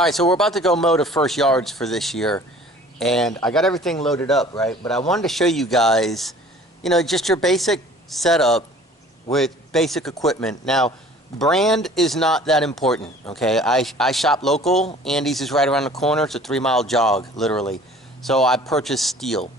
All right, so we're about to go mow the first yards for this year, and I got everything loaded up, right? But I wanted to show you guys, just your basic setup with basic equipment. Now, brand is not that important, okay? I shop local. Andy's is right around the corner. It's a 3-mile jog, literally. So I purchased steel.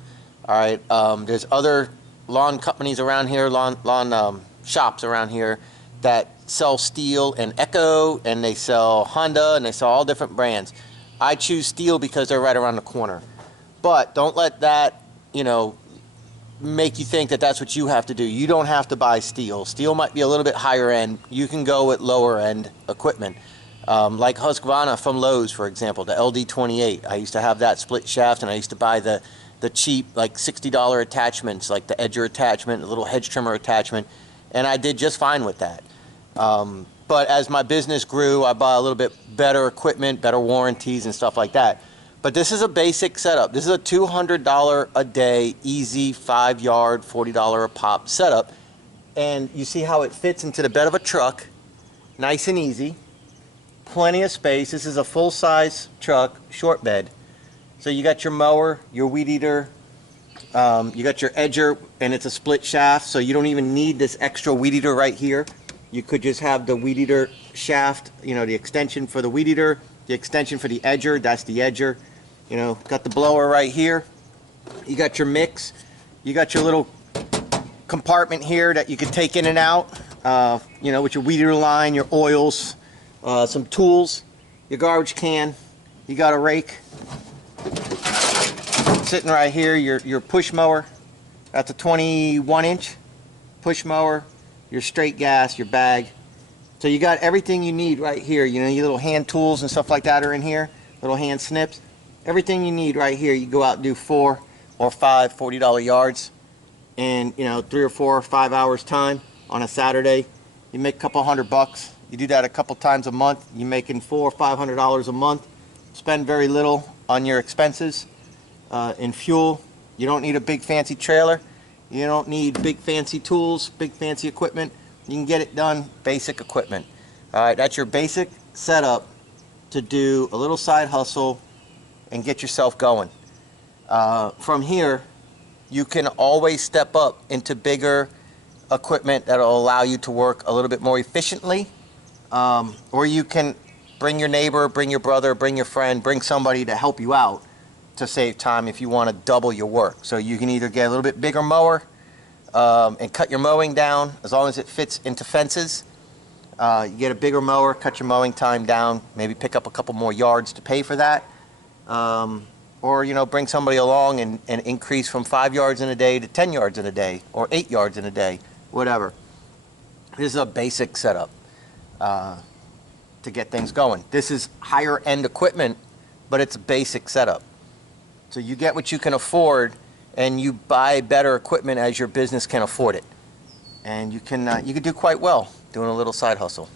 All right, there's other lawn companies around here, lawn shops around here that sell steel and Echo, and they sell Honda, and they sell all different brands. I choose steel because they're right around the corner. But don't let that, make you think that that's what you have to do. You don't have to buy steel. Steel might be a little bit higher end. You can go with lower end equipment. Like Husqvarna from Lowe's, for example, the LD28. I used to have that split shaft, and I used to buy the cheap, like $60 attachments, like the edger attachment, the little hedge trimmer attachment, and I did just fine with that. But as my business grew, I bought a little bit better equipment, better warranties and stuff like that. But this is a basic setup. This is a $200 a day, easy 5-yard, $40 a pop setup. And you see how it fits into the bed of a truck, nice and easy. Plenty of space. This is a full-size truck, short bed. So you got your mower, your weed eater, you got your edger, and it's a split shaft, so you don't even need this extra weed eater right here. You could just have the weed eater shaft, the extension for the weed eater, the extension for the edger, that's the edger. Got the blower right here. You got your mix. You got your little compartment here that you can take in and out, with your weed eater line, your oils, some tools, your garbage can. You got a rake. Sitting right here, your push mower. That's a 21-inch push mower. Your straight gas, your bag. So you got everything you need right here. Your little hand tools and stuff like that are in here. Little hand snips. Everything you need right here. You go out and do 4 or 5 $40 yards in 3 or 4 or 5 hours time on a Saturday. You make a couple $100. You do that a couple times a month. You're making $400 or $500 a month. Spend very little on your expenses. In fuel. You don't need a big fancy trailer. You don't need big fancy tools, big fancy equipment. You can get it done, basic equipment. All right, that's your basic setup to do a little side hustle and get yourself going. From here, you can always step up into bigger equipment that will allow you to work a little bit more efficiently. Or you can bring your neighbor, bring your brother, bring your friend, bring somebody to help you out to save time if you want to double your work. So you can either get a little bit bigger mower and cut your mowing down as long as it fits into fences. You get a bigger mower, cut your mowing time down, maybe pick up a couple more yards to pay for that. Or bring somebody along and increase from 5 yards in a day to 10 yards in a day, or 8 yards in a day, whatever. This is a basic setup to get things going. This is higher end equipment, but it's a basic setup. So you get what you can afford, and you buy better equipment as your business can afford it. And you can do quite well doing a little side hustle.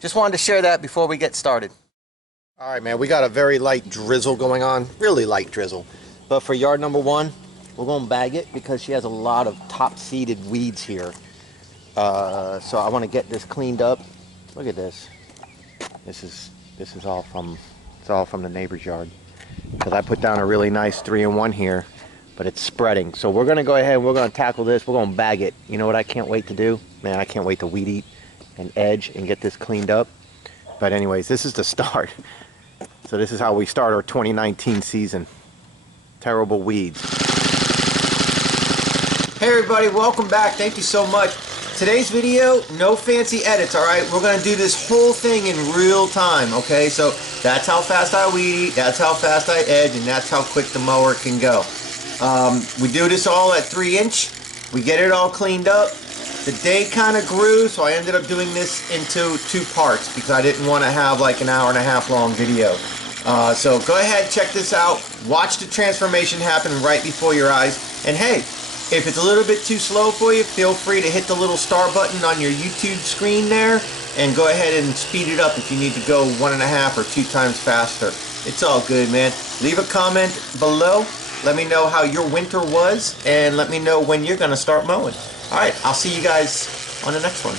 Just wanted to share that before we get started. All right, man, we got a very light drizzle going on, really light drizzle. But for yard number 1, we're going to bag it because she has a lot of top-seeded weeds here. So I want to get this cleaned up. Look at this. This is all from the neighbor's yard. Because I put down a really nice 3-in-1 here, but it's spreading. So we're going to go ahead and we're going to tackle this. We're going to bag it. You know what I can't wait to do? Man, I can't wait to weed eat and edge and get this cleaned up. But anyways, this is the start. So this is how we start our 2019 season. Terrible weeds. Hey everybody, welcome back. Thank you so much. Today's video, no fancy edits, all right? We're going to do this whole thing in real time, okay? So that's how fast I weed eat, that's how fast I edge, and that's how quick the mower can go. We do this all at 3-inch. We get it all cleaned up. The day kind of grew, so I ended up doing this into 2 parts because I didn't want to have like an hour-and-a-half long video. So go ahead, check this out. Watch the transformation happen right before your eyes. And hey, if it's a little bit too slow for you, feel free to hit the little star button on your YouTube screen there and go ahead and speed it up if you need to go 1.5 or 2 times faster. It's all good, man. Leave a comment below. Let me know how your winter was and let me know when you're going to start mowing. All right, I'll see you guys on the next one.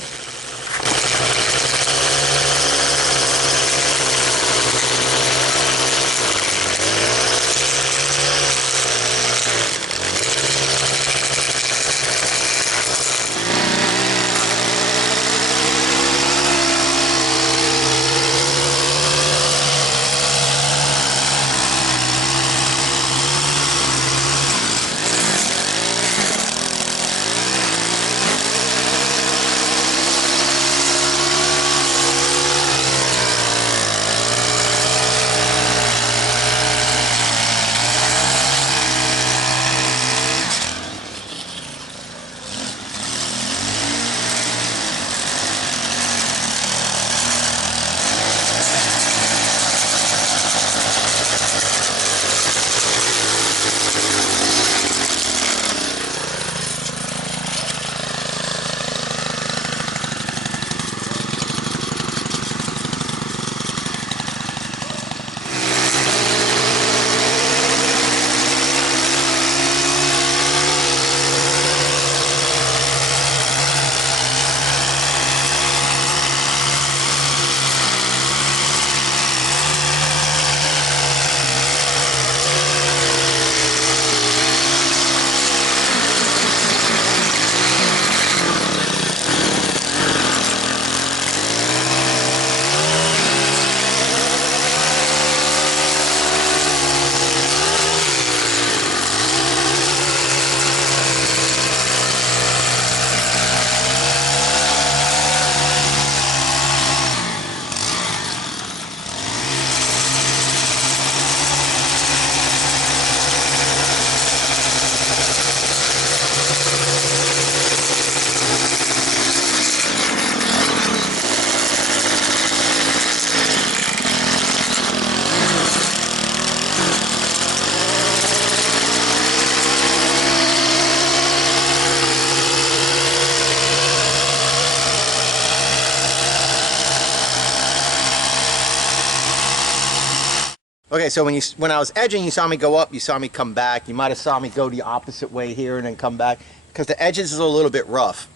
Okay, so when I was edging, you saw me go up, you saw me come back. You might have saw me go the opposite way here and then come back because the edges is a little bit rough.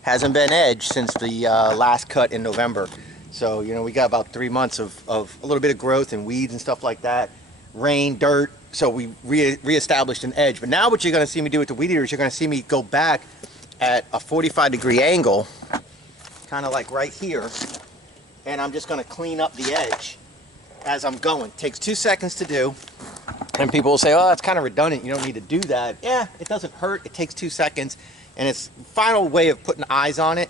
Hasn't been edged since the last cut in November. So, you know, we got about 3 months of a little bit of growth and weeds and stuff like that. Rain, dirt, so we reestablished an edge. But now what you're gonna see me do with the weed eater is you're gonna see me go back at a 45-degree angle, kind of like right here, and I'm just gonna clean up the edge as I'm going. It takes 2 seconds to do, and people will say, oh, that's kind of redundant, you don't need to do that. Yeah, it doesn't hurt, it takes 2 seconds, and it's the final way of putting eyes on it,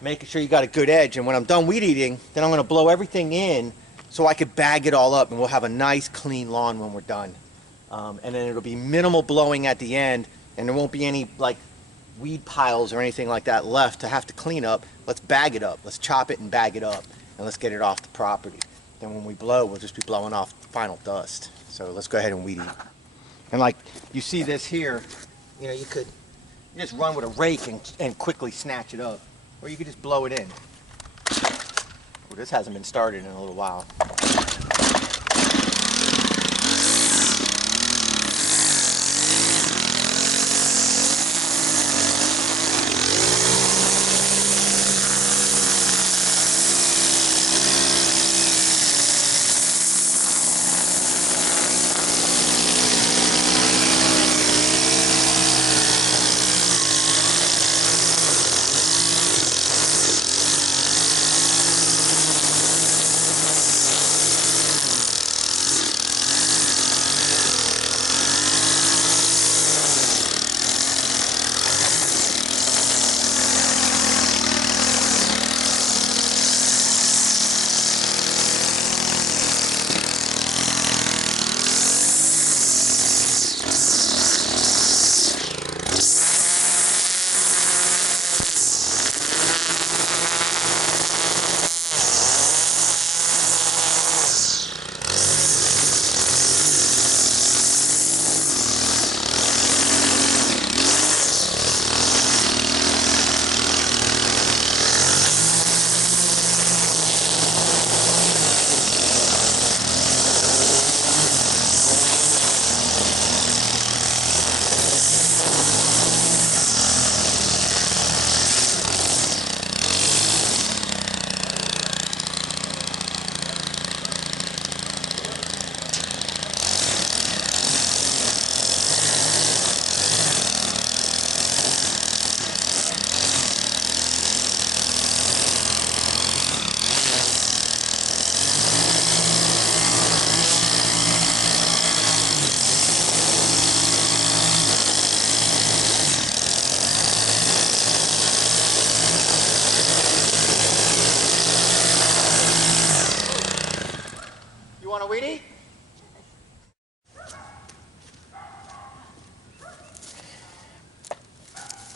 making sure you got a good edge. And when I'm done weed eating, then I'm gonna blow everything in so I could bag it all up, and we'll have a nice clean lawn when we're done. And then it'll be minimal blowing at the end, and there won't be any like weed piles or anything like that left to have to clean up. Let's bag it up, let's chop it and bag it up, and let's get it off the property. Then when we blow, we'll just be blowing off the final dust. So let's go ahead and weed eat. And like you see this here, you know, you just run with a rake and quickly snatch it up. Or you could just blow it in. Well, this hasn't been started in a little while. Want a weedie?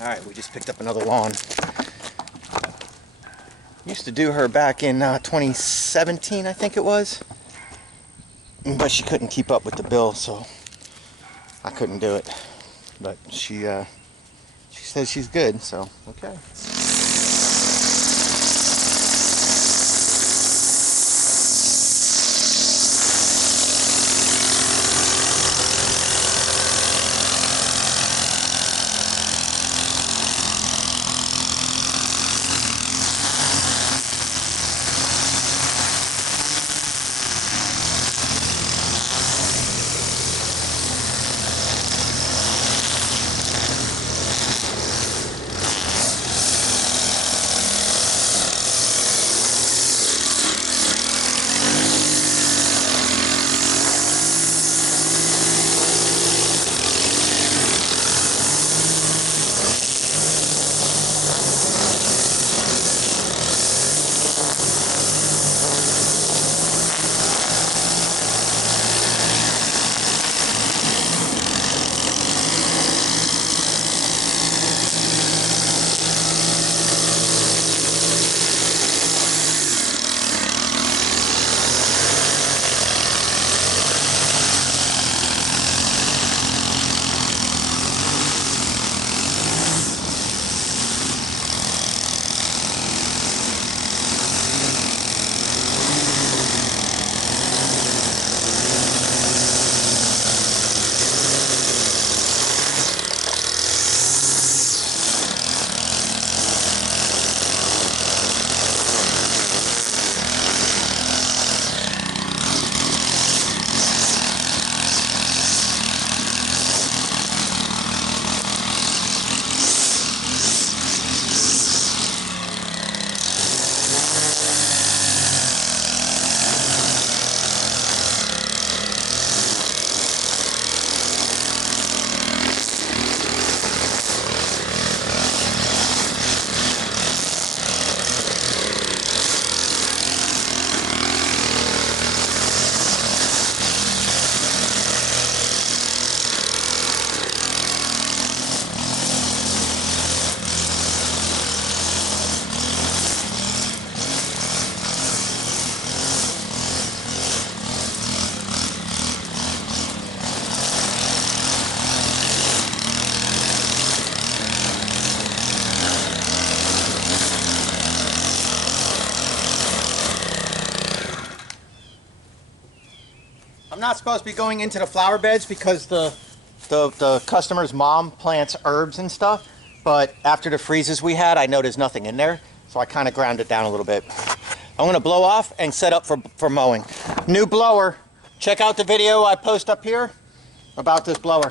All right, we just picked up another lawn. Used to do her back in 2017, I think it was. But she couldn't keep up with the bill, so I couldn't do it. But she says she's good, so okay. I'm not supposed to be going into the flower beds because the customer's mom plants herbs and stuff, but after the freezes we had, I know there's nothing in there, so I kind of ground it down a little bit. I'm going to blow off and set up for mowing. New blower. Check out the video I post up here about this blower.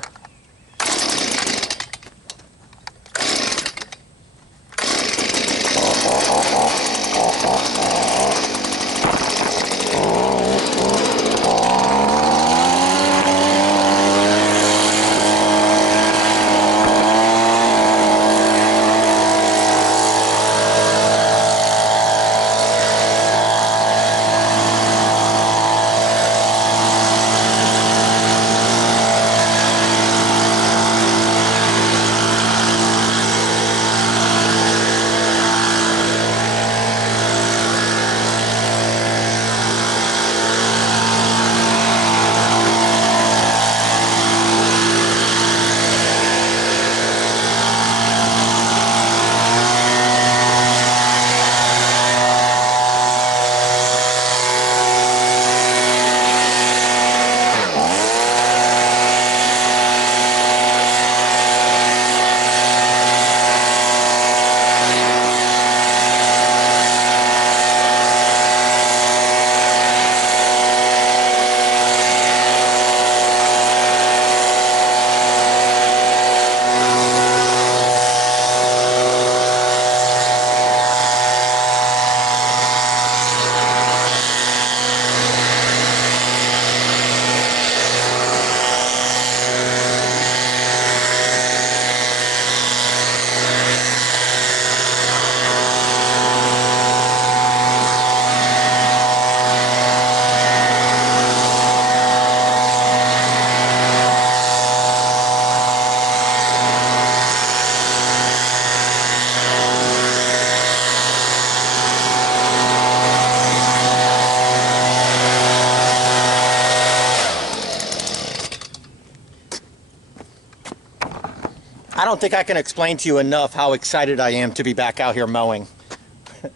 I don't think I can explain to you enough how excited I am to be back out here mowing.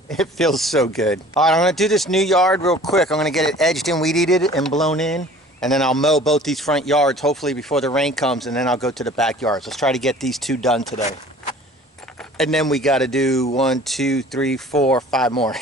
It feels so good. All right, I'm going to do this new yard real quick. I'm going to get it edged and weed eated and blown in, and then I'll mow both these front yards, hopefully before the rain comes, and then I'll go to the backyards. Let's try to get these two done today. And then we got to do 1, 2, 3, 4, 5 more.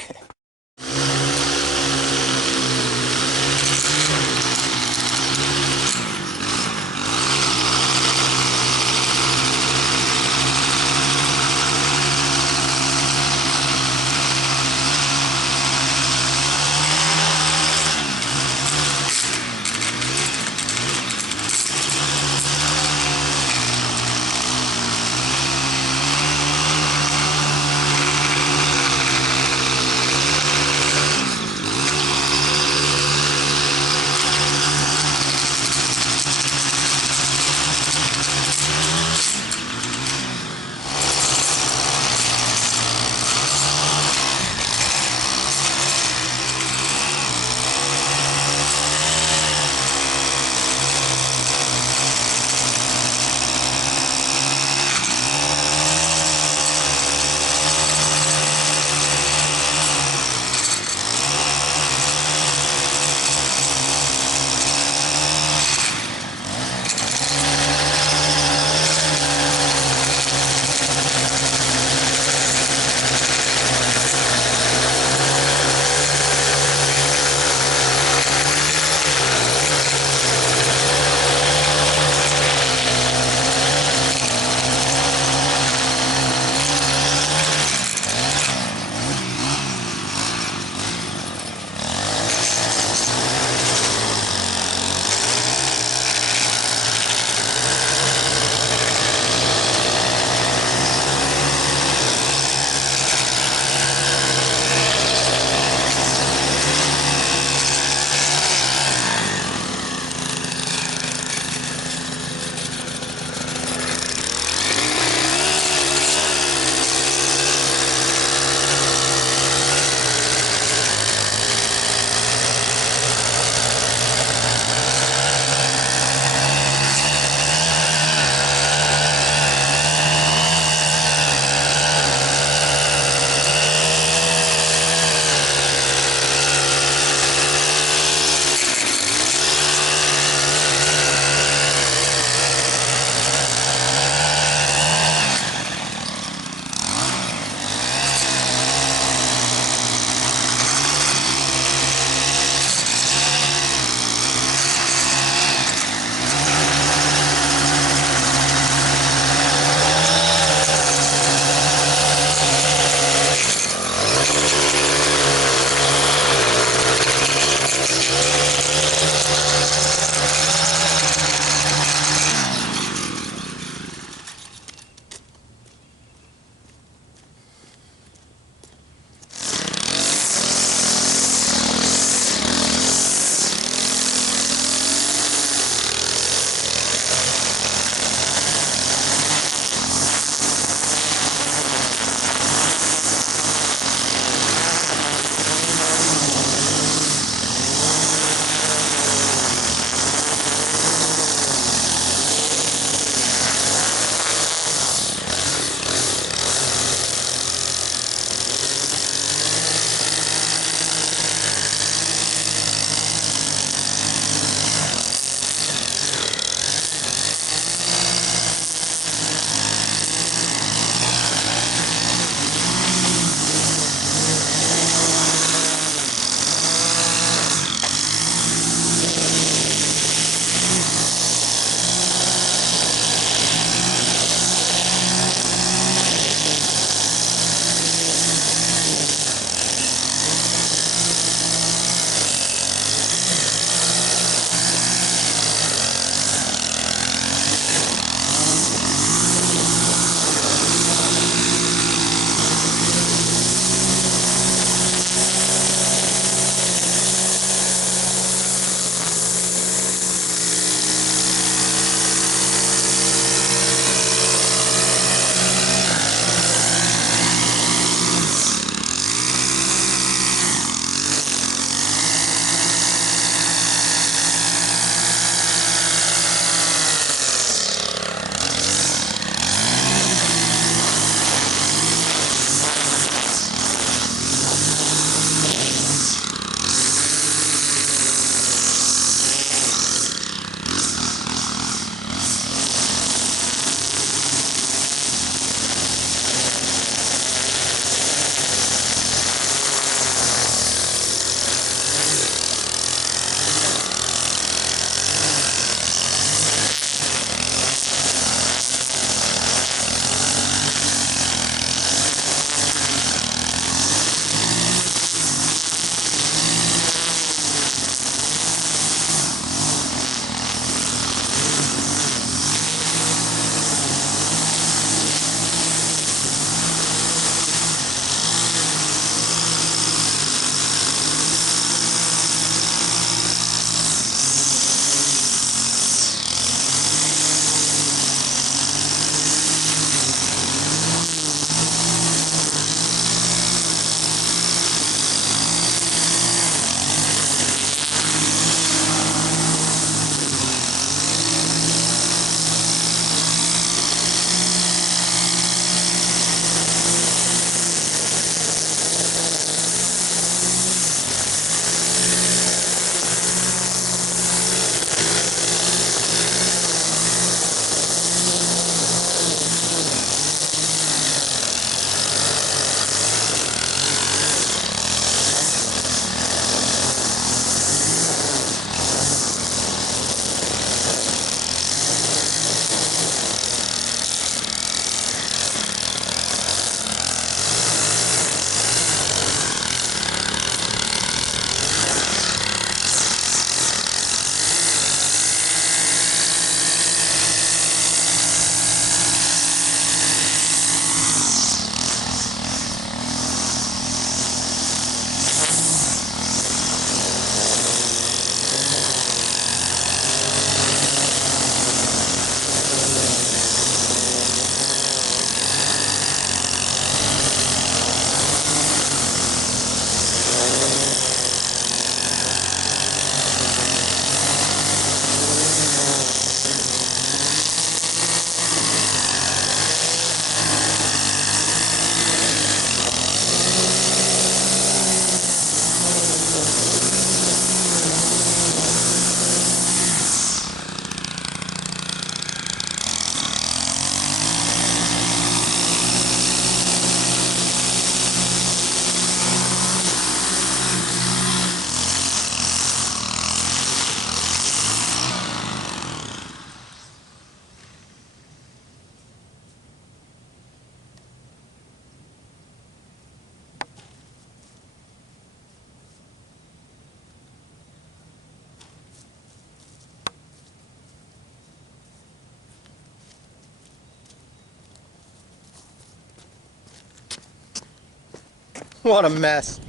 What a mess.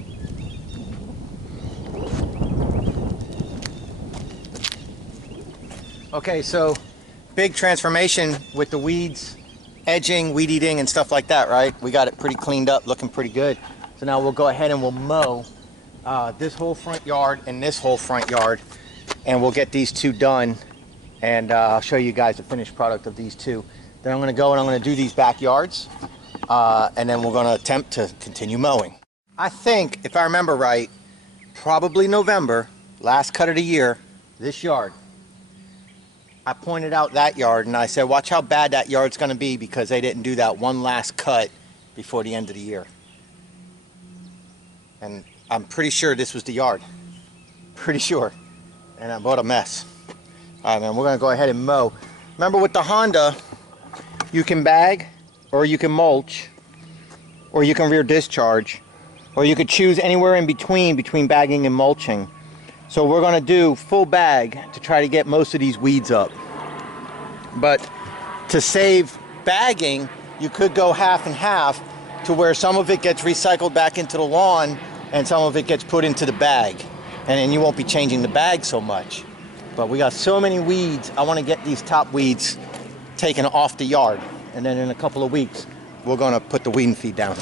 Okay, so big transformation with the weeds, edging, weed eating, and stuff like that, right? We got it pretty cleaned up, looking pretty good. So now we'll go ahead and we'll mow this whole front yard and this whole front yard, and we'll get these two done, and I'll show you guys the finished product of these two. Then I'm gonna go and I'm gonna do these backyards, and then we're gonna attempt to continue mowing. I think, if I remember right, probably November, last cut of the year, this yard. I pointed out that yard and I said, watch how bad that yard's gonna be because they didn't do that one last cut before the end of the year. And I'm pretty sure this was the yard. Pretty sure. And what a mess. All right, man, we're gonna go ahead and mow. Remember with the Honda, you can bag, or you can mulch, or you can rear discharge, or you could choose anywhere in between bagging and mulching. So we're gonna do full bag to try to get most of these weeds up. But to save bagging, you could go half and half to where some of it gets recycled back into the lawn and some of it gets put into the bag. And then you won't be changing the bag so much. But we got so many weeds, I wanna get these top weeds taken off the yard. And then in a couple of weeks, we're gonna put the weed and feed down.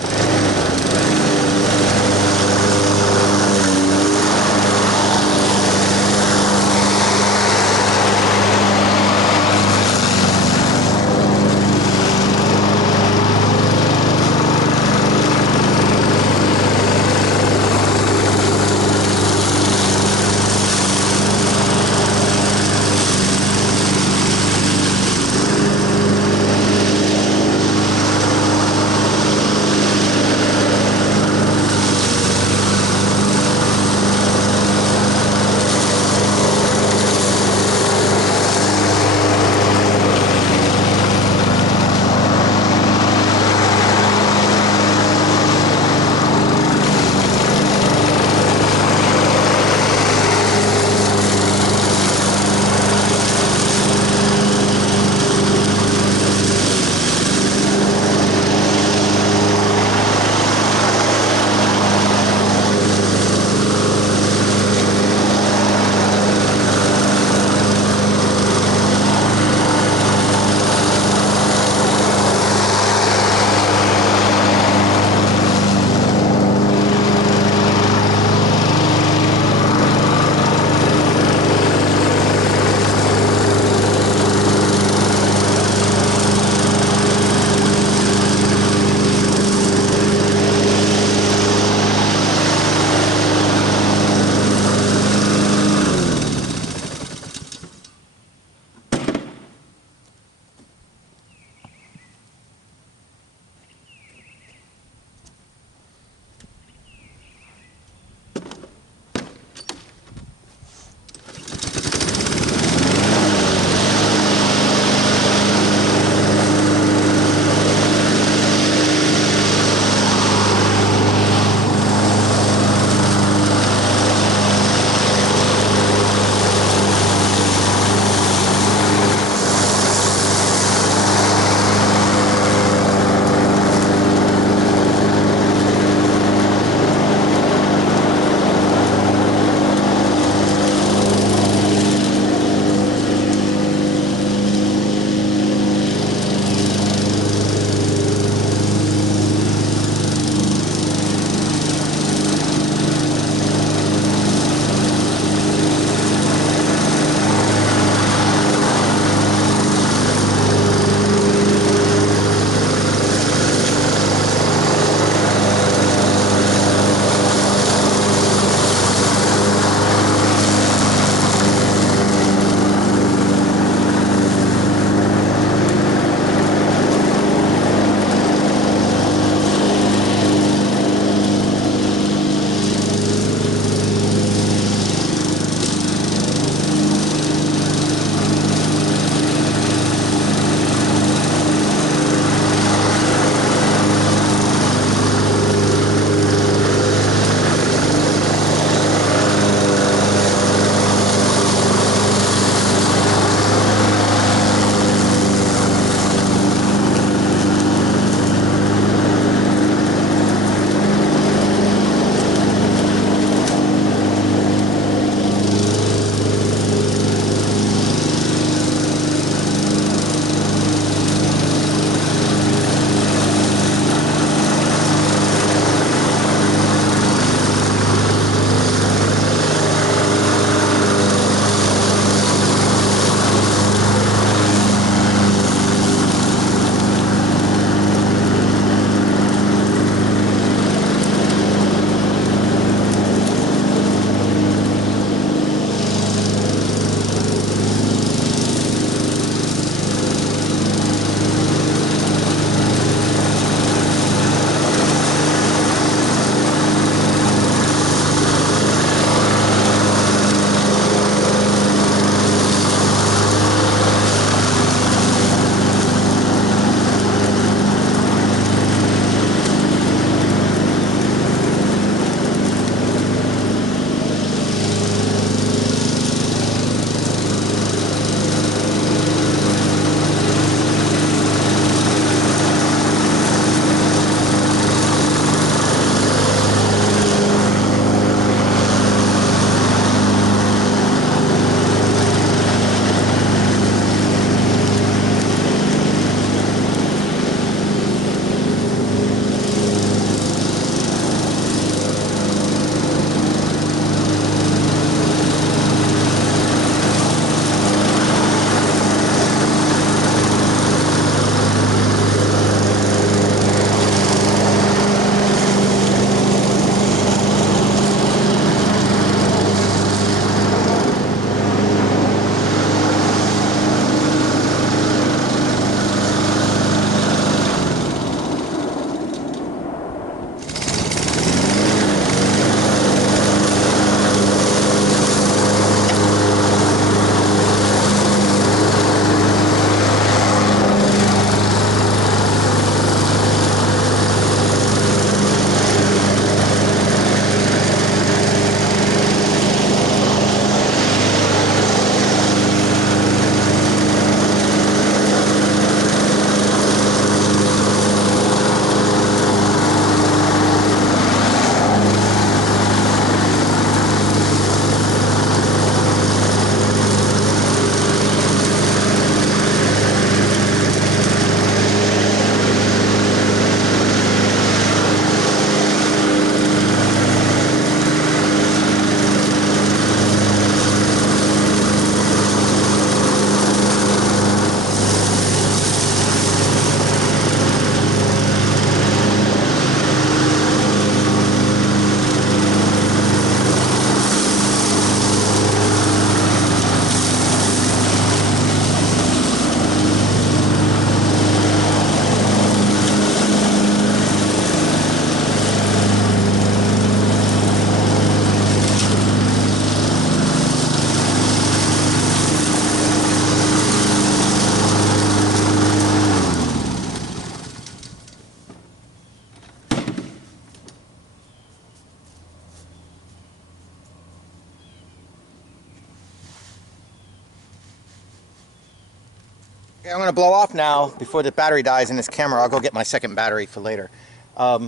I'm going to blow off now before the battery dies in this camera. I'll go get my second battery for later. I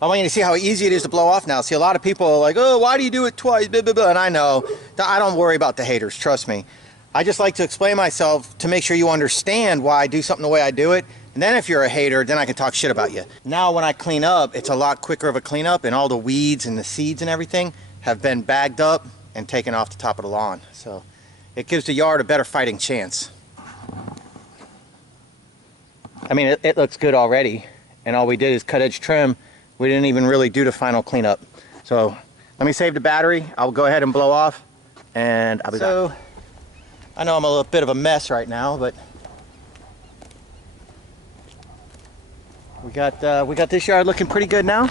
want you to see how easy it is to blow off now. See, a lot of people are like, oh, why do you do it twice? Blah, blah, blah. And I know, I don't worry about the haters, trust me. I just like to explain myself to make sure you understand why I do something the way I do it. And then if you're a hater, then I can talk shit about you. Now when I clean up, it's a lot quicker of a cleanup, and all the weeds and the seeds and everything have been bagged up and taken off the top of the lawn. So it gives the yard a better fighting chance. I mean, it looks good already, and all we did is cut edge trim. We didn't even really do the final cleanup. So let me save the battery. I'll go ahead and blow off, and I'll be back. So I know I'm a little bit of a mess right now, but we got this yard looking pretty good now.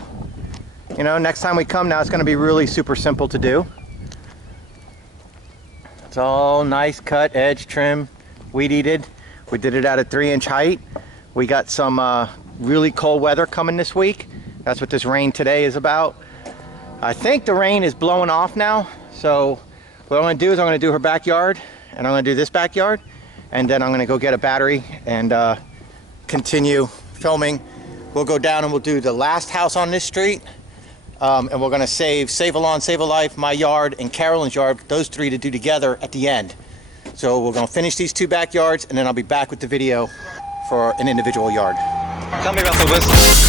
You know, next time we come now, it's going to be really super simple to do. It's all nice cut edge trim, weed eated. We did it at a 3-inch height. We got some really cold weather coming this week. That's what this rain today is about. I think the rain is blowing off now. So what I'm going to do is I'm going to do her backyard, and I'm going to do this backyard, and then I'm going to go get a battery and continue filming. We'll go down and we'll do the last house on this street, and we're going to save a lawn, save a life, my yard, and Carolyn's yard, those three to do together at the end. So we're going to finish these two backyards, and then I'll be back with the video for an individual yard. Tell me about the business.